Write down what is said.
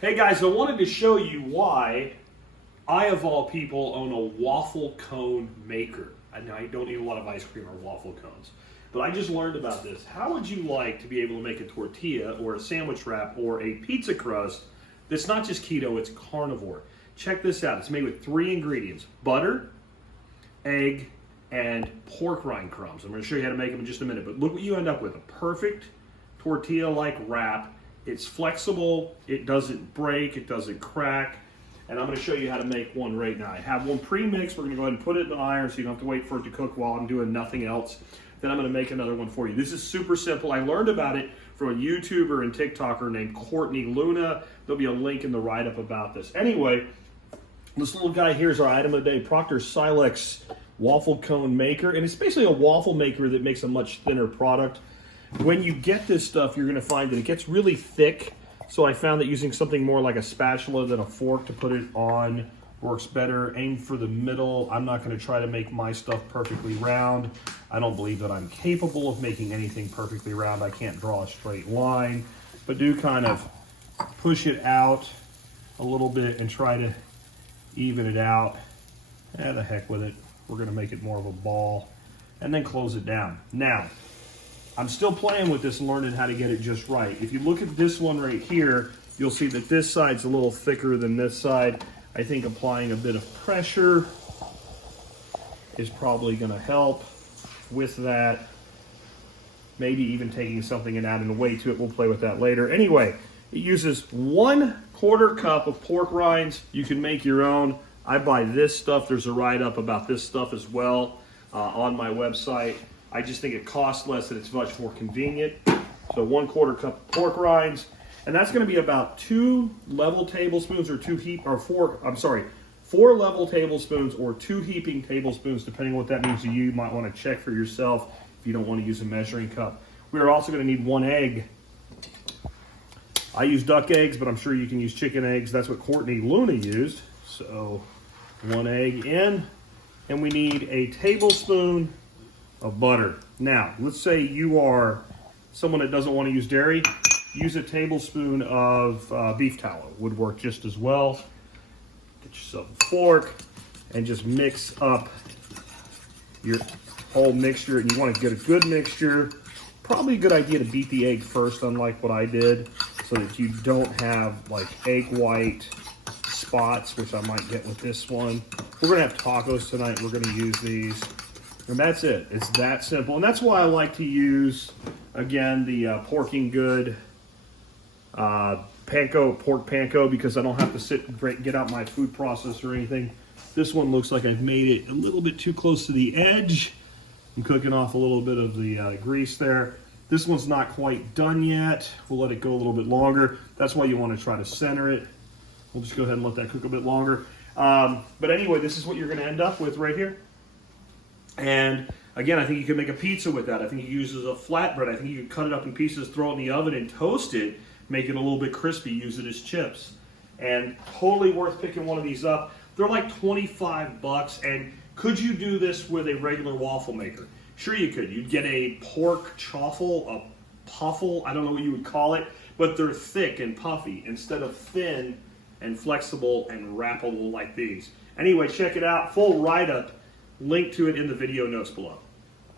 Hey guys, I wanted to show you why I, of all people, own a waffle cone maker. And I don't eat a lot of ice cream or waffle cones, but I just learned about this. How would you like to be able to make a tortilla or a sandwich wrap or a pizza crust that's not just keto, it's carnivore? Check this out. It's made with 3 ingredients: butter, egg, and pork rind crumbs. I'm going to show you how to make them in just a minute, but look what you end up with: a perfect tortilla-like wrap. It's flexible, it doesn't break, it doesn't crack, and I'm going to show you how to make one right now. I have one pre-mixed. We're going to go ahead and put it in the iron so you don't have to wait for it to cook while I'm doing nothing else. Then I'm going to make another one for you. This is super simple. I learned about it from a YouTuber and TikToker named Courtney Luna. There'll be a link in the write-up about this. Anyway, this little guy here is our item of the day, Proctor Silex waffle cone maker, and it's basically a waffle maker that makes a much thinner product. When you get this stuff, you're going to find that it gets really thick, so I found that using something more like a spatula than a fork to put it on works better. Aim for the middle. I'm not going to try to make my stuff perfectly round. I don't believe that I'm capable of making anything perfectly round. I can't draw a straight line, but do kind of push it out a little bit and try to even it out. The heck with it. We're going to make it more of a ball and then close it down. Now, I'm still playing with this and learning how to get it just right. If you look at this one right here, you'll see that this side's a little thicker than this side. I think applying a bit of pressure is probably going to help with that. Maybe even taking something and adding a weight to it. We'll play with that later. Anyway, it uses 1/4 cup of pork rinds. You can make your own. I buy this stuff. There's a write-up about this stuff as well on my website. I just think it costs less and it's much more convenient. So 1/4 cup of pork rinds, and that's going to be about 2 level tablespoons or 4 level tablespoons or 2 heaping tablespoons, depending on what that means to you. You might want to check for yourself if you don't want to use a measuring cup. We are also going to need 1 egg. I use duck eggs, but I'm sure you can use chicken eggs. That's what Courtney Luna used. So 1 egg in, and we need a tablespoon of butter. Now, let's say you are someone that doesn't want to use dairy. Use a tablespoon of beef tallow. Would work just as well. Get yourself a fork and just mix up your whole mixture. And you want to get a good mixture. Probably a good idea to beat the egg first, unlike what I did, so that you don't have like egg white spots, which I might get with this one. We're going to have tacos tonight. We're going to use these. And that's it. It's that simple. And that's why I like to use, again, the Porking Good pork panko, because I don't have to sit and get out my food processor or anything. This one looks like I've made it a little bit too close to the edge. I'm cooking off a little bit of the grease there. This one's not quite done yet. We'll let it go a little bit longer. That's why you want to try to center it. We'll just go ahead and let that cook a bit longer. But anyway, this is what you're going to end up with right here. And again, I think you can make a pizza with that. I think you use it as a flatbread. I think you can cut it up in pieces, throw it in the oven and toast it, make it a little bit crispy, use it as chips. And totally worth picking one of these up. They're like 25 bucks. And could you do this with a regular waffle maker? Sure you could. You'd get a pork chaffle, a puffle, I don't know what you would call it, but they're thick and puffy instead of thin and flexible and wrappable like these. Anyway, check it out. Full write-up. Link to it in the video notes below.